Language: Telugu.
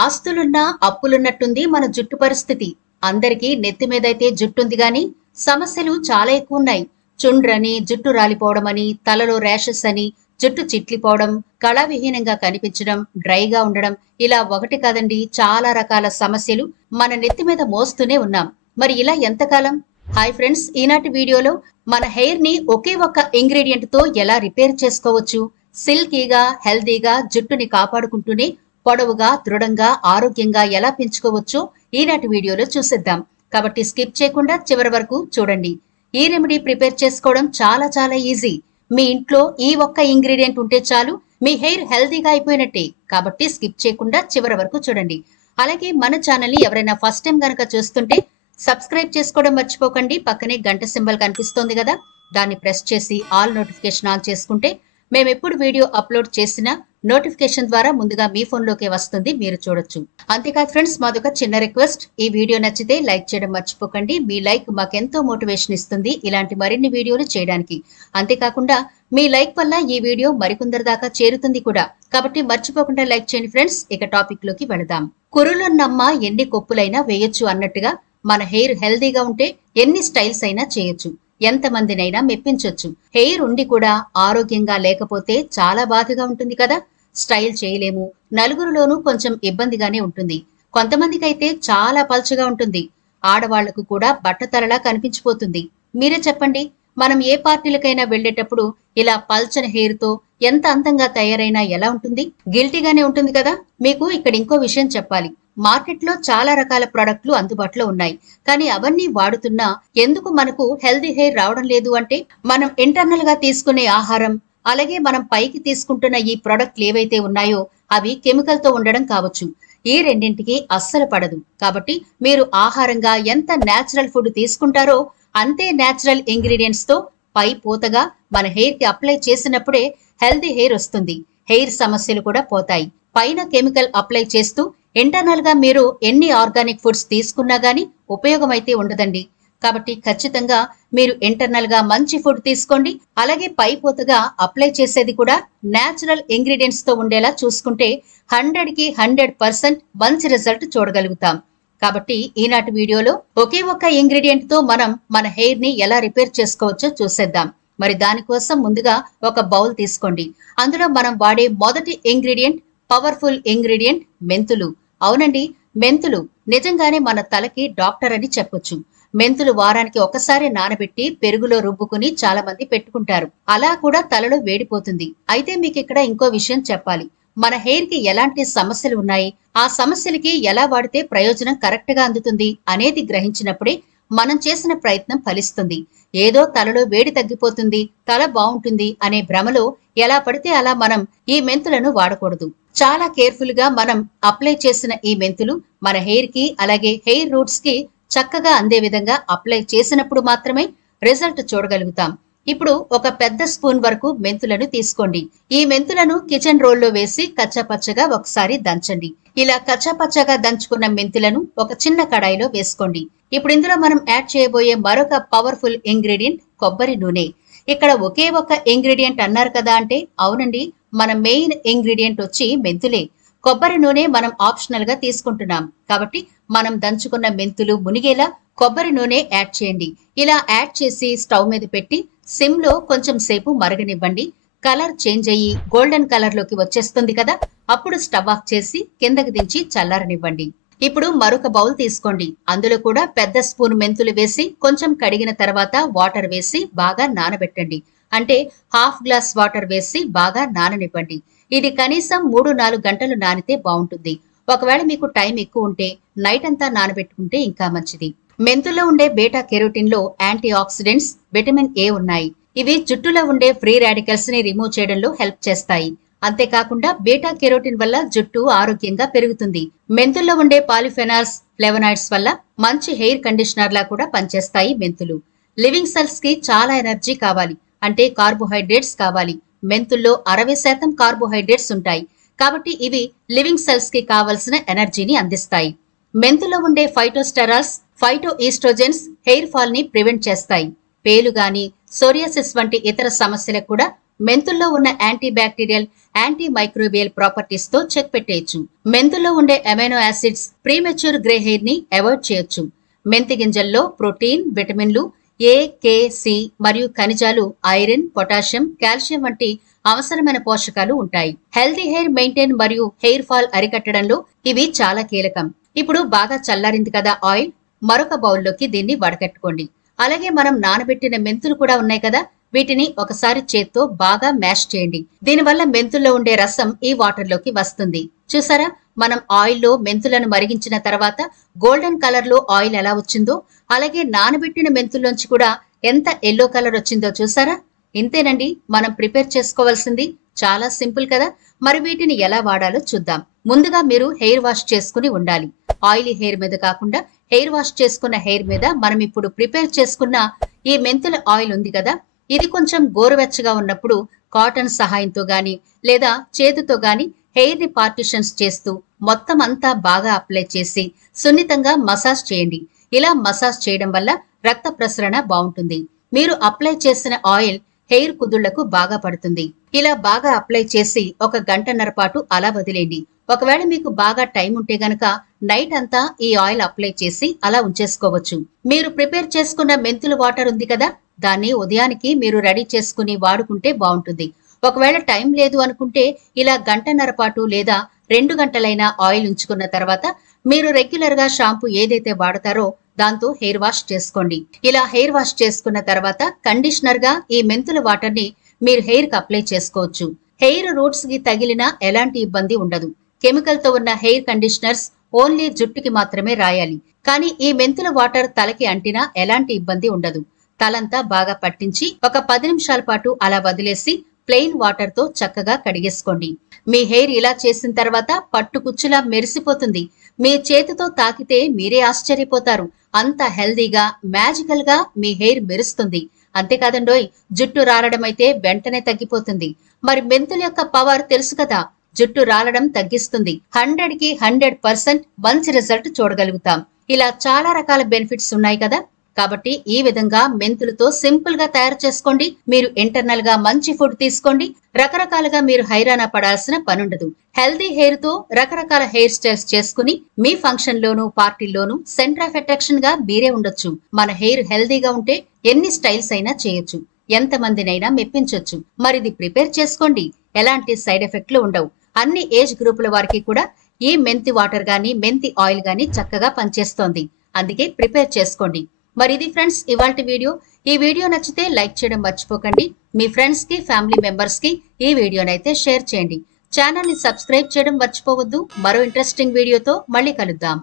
ఆస్తులున్నా అప్పులున్నట్టుంది మన జుట్టు పరిస్థితి. అందరికీ నెత్తి మీదైతే జుట్టుంది గాని సమస్యలు చాలా ఎక్కువున్నాయి. చుండ్రని, జుట్టు రాలిపోవడమని, తలలో ర్యాషెస్ అని, జుట్టు చిట్లిపోవడం, కళావిహీనంగా కనిపించడం, డ్రైగా ఉండడం, ఇలా ఒకటి కాదండి చాలా రకాల సమస్యలు మన నెత్తి మీద మోస్తూనే ఉన్నాం. మరి ఇలా ఎంతకాలం? హాయ్ ఫ్రెండ్స్, ఈనాటి వీడియోలో మన హెయిర్ ని ఒకే ఒక్క ఇంగ్రీడియంట్ తో ఎలా రిపేర్ చేసుకోవచ్చు, సిల్కీగా హెల్దీగా జుట్టుని కాపాడుకుంటూనే పొడవుగా, దృఢంగా, ఆరోగ్యంగా ఎలా పెంచుకోవచ్చో ఈనాటి వీడియోలో చూసేద్దాం. కాబట్టి స్కిప్ చేయకుండా చివరి వరకు చూడండి. ఈ రెమెడీ ప్రిపేర్ చేసుకోవడం చాలా చాలా ఈజీ. మీ ఇంట్లో ఈ ఒక్క ఇంగ్రీడియంట్ ఉంటే చాలు, మీ హెయిర్ హెల్దీగా అయిపోయినట్టే. కాబట్టి స్కిప్ చేయకుండా చివరి వరకు చూడండి. అలాగే మన ఛానల్ ని ఎవరైనా ఫస్ట్ టైం గనక చూస్తుంటే సబ్స్క్రైబ్ చేసుకోవడం మర్చిపోకండి. పక్కనే గంట సింబల్ కనిపిస్తోంది కదా, దాన్ని ప్రెస్ చేసి ఆల్ నోటిఫికేషన్ ఆన్ చేసుకుంటే మేము ఎప్పుడు వీడియో అప్లోడ్ చేసినా నోటిఫికేషన్ ద్వారా ముందుగా మీ ఫోన్ లోకే వస్తుంది, మీరు చూడొచ్చు. అంతేకాదు ఫ్రెండ్స్, మాదొక చిన్న రిక్వెస్ట్, ఈ వీడియో నచ్చితే లైక్ చేయడం మర్చిపోకండి. మీ లైక్ మాకెంతో మోటివేషన్ ఇస్తుంది ఇలాంటి మరిన్ని వీడియోలు చేయడానికి. అంతేకాకుండా మీ లైక్ వల్ల ఈ వీడియో మరికొందరి దాకా చేరుతుంది కూడా. కాబట్టి మర్చిపోకుండా లైక్ చేయండి ఫ్రెండ్స్. ఇక టాపిక్ లోకి వెళదాం. కురులున్నమ్మ ఎన్ని కొప్పులైనా వేయొచ్చు అన్నట్టుగా మన హెయిర్ హెల్దీగా ఉంటే ఎన్ని స్టైల్స్ అయినా చేయొచ్చు, ఎంతమందినైనా మెప్పించొచ్చు. హెయిర్ ఉండి కూడా ఆరోగ్యంగా లేకపోతే చాలా బాధగా ఉంటుంది కదా. స్టైల్ చేయలేము, నలుగురిలోనూ కొంచెం ఇబ్బందిగానే ఉంటుంది. కొంతమందికైతే చాలా పల్చగా ఉంటుంది. ఆడవాళ్లకు కూడా బట్టతలలా కనిపించిపోతుంది. మీరే చెప్పండి, మనం ఏ పార్టీలకైనా వెళ్లేటప్పుడు ఇలా పల్చని హెయిర్ తో ఎంత అందంగా తయారైనా ఎలా ఉంటుంది? గిల్టీగానే ఉంటుంది కదా. మీకు ఇక్కడ ఇంకో విషయం చెప్పాలి. మార్కెట్లో చాలా రకాల ప్రొడక్ట్లు అందుబాటులో ఉన్నాయి. కానీ అవన్నీ వాడుతున్నా ఎందుకు మనకు హెల్దీ హెయిర్ రావడం లేదు అంటే, మనం ఇంటర్నల్ గా తీసుకునే ఆహారం, అలాగే మనం పైకి తీసుకుంటున్న ఈ ప్రొడక్ట్లు ఏవైతే ఉన్నాయో అవి కెమికల్ తో ఉండడం కావచ్చు. ఈ రెండింటికి అస్సలు పడదు. కాబట్టి మీరు ఆహారంగా ఎంత నేచురల్ ఫుడ్ తీసుకుంటారో అంతే నేచురల్ ఇంగ్రీడియంట్స్ తో పై పూతగా మన హెయిర్ కి అప్లై చేసినప్పుడే హెల్దీ హెయిర్ వస్తుంది. హెయిర్ సమస్యలు కూడా పోతాయి. పైన కెమికల్ అప్లై చేస్తూ ఇంటర్నల్ గా మీరు ఎన్ని ఆర్గానిక్ ఫుడ్స్ తీసుకున్నా గానీ ఉపయోగం అయితే ఉండదండి. కాబట్టి ఖచ్చితంగా మీరు ఇంటర్నల్ గా మంచి ఫుడ్ తీసుకోండి. అలాగే పై పూతగా అప్లై చేసేది కూడా నేచురల్ ఇంగ్రీడియంట్స్ తో ఉండేలా చూసుకుంటే 100కి 100% మంచి రిజల్ట్ చూడగలుగుతాం. కాబట్టి ఈనాటి వీడియోలో ఒకే ఒక్క ఇంగ్రీడియంట్ తో మనం మన హెయిర్ ని ఎలా రిపేర్ చేసుకోవచ్చో చూసేద్దాం. మరి దానికోసం ముందుగా ఒక బౌల్ తీసుకోండి. అందులో మనం వాడే మొదటి ఇంగ్రీడియంట్, పవర్ఫుల్ ఇంగ్రీడియంట్ మెంతులు. అవునండి, మెంతులు నిజంగానే మన తలకి డాక్టర్ అని చెప్పొచ్చు. మెంతులు వారానికి ఒకసారి నానబెట్టి పెరుగులో రుబ్బుకుని చాలా మంది పెట్టుకుంటారు. అలా కూడా తలలో వేడిపోతుంది. అయితే మీకు ఇక్కడ ఇంకో విషయం చెప్పాలి. మన హెయిర్ కి ఎలాంటి సమస్యలు ఉన్నాయి, ఆ సమస్యలకి ఎలా వాడితే ప్రయోజనం కరెక్ట్ గా అందుతుంది అనేది గ్రహించినప్పుడే మనం చేసిన ప్రయత్నం ఫలిస్తుంది. ఏదో తలలో వేడి తగ్గిపోతుంది, తల బాగుంటుంది అనే భ్రమలో ఎలా పడితే అలా మనం ఈ మెంతులను వాడకూడదు. చాలా కేర్ఫుల్ గా మనం అప్లై చేసిన ఈ మెంతులు మన హెయిర్ కి అలాగే హెయిర్ రూట్స్ కి చక్కగా అందే విధంగా అప్లై చేసినప్పుడు మాత్రమే రిజల్ట్ చూడగలుగుతాం. ఇప్పుడు ఒక పెద్ద స్పూన్ వరకు మెంతులను తీసుకోండి. ఈ మెంతులను కిచెన్ రోల్లో వేసి కచ్చాపచ్చగా ఒకసారి దంచండి. ఇలా కచ్చాపచ్చగా దంచుకున్న మెంతులను ఒక చిన్న కడాయిలో వేసుకోండి. ఇప్పుడు ఇందులో మనం యాడ్ చేయబోయే మరొక పవర్ఫుల్ ఇంగ్రీడియంట్ కొబ్బరి నూనె. ఇక్కడ ఒకే ఒక ఇంగ్రీడియంట్ అన్నారు కదా అంటే, అవునండి, మన మెయిన్ ఇంగ్రీడియంట్ వచ్చి మెంతులే. కొబ్బరి నూనె మనం ఆప్షనల్ గా తీసుకుంటున్నాం. కాబట్టి మనం దంచుకున్న మెంతులు మునిగేలా కొబ్బరి నూనె యాడ్ చేయండి. ఇలా యాడ్ చేసి స్టవ్ మీద పెట్టి సిమ్ లో కొంచెం సేపు మరగనివ్వండి. కలర్ చేంజ్ అయ్యి గోల్డెన్ కలర్ లోకి వచ్చేస్తుంది కదా, అప్పుడు స్టవ్ ఆఫ్ చేసి కిందకి దించి చల్లారనివ్వండి. ఇప్పుడు మరొక బౌల్ తీసుకోండి. అందులో కూడా పెద్ద స్పూన్ మెంతులు వేసి కొంచెం కడిగిన తర్వాత వాటర్ వేసి బాగా నానబెట్టండి. అంటే హాఫ్ గ్లాస్ వాటర్ వేసి బాగా నాననివ్వండి. ఇది కనీసం 3-4 గంటలు నానితే బాగుంటుంది. ఒకవేళ మీకు టైం ఎక్కువ ఉంటే నైట్ అంతా నానబెట్టుకుంటే ఇంకా మంచిది. మెంతుల్లో ఉండే బీటా కెరోటిన్ లో యాంటీ ఆక్సిడెంట్స్, విటమిన్ ఏ ఉన్నాయి. ఇవి జుట్టులో ఉండే ఫ్రీ రాడికల్స్ ని రిమూవ్ చేయడంలో హెల్ప్ చేస్తాయి. అంతేకాకుండా బీటా కెరోటిన్ వల్ల జుట్టు ఆరోగ్యంగా పెరుగుతుంది. మెంతుల్లో ఉండే పాలిఫెనాల్స్, ఫ్లేవనాయిడ్స్ వల్ల మంచి హెయిర్ కండిషనర్ లా కూడా పనిచేస్తాయి మెంతులు. లివింగ్ సెల్స్ కి చాలా ఎనర్జీ కావాలి, అంటే కార్బోహైడ్రేట్స్ కావాలి. మెంతుల్లో 60% కార్బోహైడ్రేట్స్ ఉంటాయి. కాబట్టి ఇవి లివింగ్ సెల్స్ కి కావలసిన ఎనర్జీని అందిస్తాయి. మెంతులో ఉండే phytosterols, phyto oestrogens hair fall ని ప్రివెంట్ చేస్తాయి. పేలు గాని, సోరియాసిస్ వంటి ఇతర సమస్యలకు కూడా మెంతుల్లో ఉన్న anti bacterial, anti microbial properties తో చెక్ పెట్టేయచ్చు. మెంతుల్లో ఉండే amino acids premature grey hair ని అవాయిడ్ చేయొచ్చు. మెంతి గింజల్లో ప్రోటీన్, విటమిన్లు ఏ, కే, సి మరియు ఖనిజాలు, ఐరన్, పొటాషియం, కాల్షియం వంటి అవసరమైన పోషకాలు ఉంటాయి. హెల్తీ హెయిర్ మెయింటైన్ మరియు హెయిర్ ఫాల్ అరికట్టడంలో ఇవి చాలా కీలకం. ఇప్పుడు బాగా చల్లారింది కదా ఆయిల్, మరొక బౌల్లోకి దీన్ని వడకట్టుకోండి. అలాగే మనం నానబెట్టిన మెంతులు కూడా ఉన్నాయి కదా, వీటిని ఒకసారి చేత్తో బాగా మ్యాష్ చేయండి. దీనివల్ల మెంతుల్లో ఉండే రసం ఈ వాటర్ లోకి వస్తుంది. చూసారా, మనం ఆయిల్లో మెంతులను మరిగించిన తర్వాత గోల్డెన్ కలర్ లో ఆయిల్ ఎలా వచ్చిందో, అలాగే నానబెట్టిన మెంతుల్లోంచి కూడా ఎంత ఎల్లో కలర్ వచ్చిందో చూసారా. ఇంతేనండి మనం ప్రిపేర్ చేసుకోవాల్సింది. చాలా సింపుల్ కదా. మరి వీటిని ఎలా వాడాలో చూద్దాం. ముందుగా మీరు హెయిర్ వాష్ చేసుకుని ఉండాలి. ఆయిలీ హెయిర్ మీద కాకుండా హెయిర్ వాష్ చేసుకున్న హెయిర్ మీద మనం ఇప్పుడు ప్రిపేర్ చేసుకున్న ఈ మెంతుల ఆయిల్ ఉంది కదా, ఇది కొంచెం గోరువెచ్చగా ఉన్నప్పుడు కాటన్ సహాయంతో గాని లేదా చేతితో గాని హెయిర్ ని పార్టిషన్స్ చేస్తూ మొత్తం అంతా బాగా అప్లై చేసి సున్నితంగా మసాజ్ చేయండి. ఇలా మసాజ్ చేయడం వల్ల రక్త ప్రసరణ బాగుంటుంది. మీరు అప్లై చేసిన ఆయిల్ హెయిర్ కుదుళ్లకు బాగా పడుతుంది. ఇలా బాగా అప్లై చేసి 1 గంటన్నర పాటు అలా వదిలేండి. ఒకవేళ మీకు బాగా టైం ఉంటే గనక నైట్ అంతా ఈ ఆయిల్ అప్లై చేసి అలా ఉంచేసుకోవచ్చు. మీరు ప్రిపేర్ చేసుకున్న మెంతుల వాటర్ ఉంది కదా, దాన్ని ఉదయానికి మీరు రెడీ చేసుకుని వాడుకుంటే బాగుంటుంది. ఒకవేళ టైం లేదు అనుకుంటే ఇలా గంటన్నర పాటు లేదా 2 గంటలైనా ఆయిల్ ఉంచుకున్న తర్వాత మీరు రెగ్యులర్ గా షాంపూ ఏదైతే వాడతారో దాంతో హెయిర్ వాష్ చేసుకోండి. ఇలా హెయిర్ వాష్ చేసుకున్న తర్వాత కండిషనర్ గా ఈ మెంతుల వాటర్ ని మీరు హెయిర్ కి అప్లై చేసుకోవచ్చు. హెయిర్ రూట్స్ కి తగిలినా ఎలాంటి ఇబ్బంది ఉండదు. కెమికల్ తో ఉన్న హెయిర్ కండిషనర్స్ ఓన్లీ జుట్టుకి మాత్రమే రాయాలి. కానీ ఈ మెంతుల వాటర్ తలకి అంటినా ఎలాంటి ఇబ్బంది ఉండదు. తలంతా బాగా పట్టించి 10 నిమిషాల పాటు అలా వదిలేసి ప్లెయిన్ వాటర్ తో చక్కగా కడిగేసుకోండి. మీ హెయిర్ ఇలా చేసిన తర్వాత పట్టు కుచ్చులా మెరిసిపోతుంది. మీ చేతితో తాకితే మీరే ఆశ్చర్యపోతారు. అంత హెల్దీగా, మ్యాజికల్ గా మీ హెయిర్ మెరుస్తుంది. అంతేకాదండోయ్, జుట్టు రాలడం అయితే వెంటనే తగ్గిపోతుంది. మరి మెంతుల యొక్క పవర్ తెలుసు కదా, జుట్టు రాలడం తగ్గిస్తుంది. 100కి 100% మంచి రిజల్ట్ చూడగలుగుతాం. ఇలా చాలా రకాల బెనిఫిట్స్ ఉన్నాయి కదా. కాబట్టి ఈ విధంగా మెంతులతో సింపుల్ గా తయారు చేసుకోండి. మీరు ఇంటర్నల్ గా మంచి ఫుడ్ తీసుకోండి. రకరకాలుగా మీరు హైరాణ పడాల్సిన పనుండదు. హెల్దీ హెయిర్ తో రకరకాల హెయిర్ స్టైల్స్ చేసుకుని మీ ఫంక్షన్ లోను, పార్టీల్లోనూ సెంటర్ ఆఫ్ అట్రాక్షన్ గా మీరే ఉండొచ్చు. మన హెయిర్ హెల్దీగా ఉంటే ఎన్ని స్టైల్స్ అయినా చేయొచ్చు, ఎంత మందినైనా మెప్పించొచ్చు. మరిది ప్రిపేర్ చేసుకోండి, ఎలాంటి సైడ్ ఎఫెక్ట్లు ఉండవు. అన్ని ఏజ్ గ్రూపుల వారికి కూడా ఈ మెంతి వాటర్ గాని మెంతి ఆయిల్ గాని చక్కగా పనిచేస్తోంది. అందుకే ప్రిపేర్ చేసుకోండి. మరి ఇది ఫ్రెండ్స్ ఇవాల్టి వీడియో. ఈ వీడియో నచ్చితే లైక్ చేయడం మర్చిపోకండి. మీ ఫ్రెండ్స్ కి, ఫ్యామిలీ మెంబర్స్ కి ఈ వీడియోనైతే షేర్ చేయండి. ఛానల్ ని సబ్స్క్రైబ్ చేయడం మర్చిపోవద్దు. మరో ఇంట్రెస్టింగ్ వీడియోతో మళ్ళీ కలుద్దాం.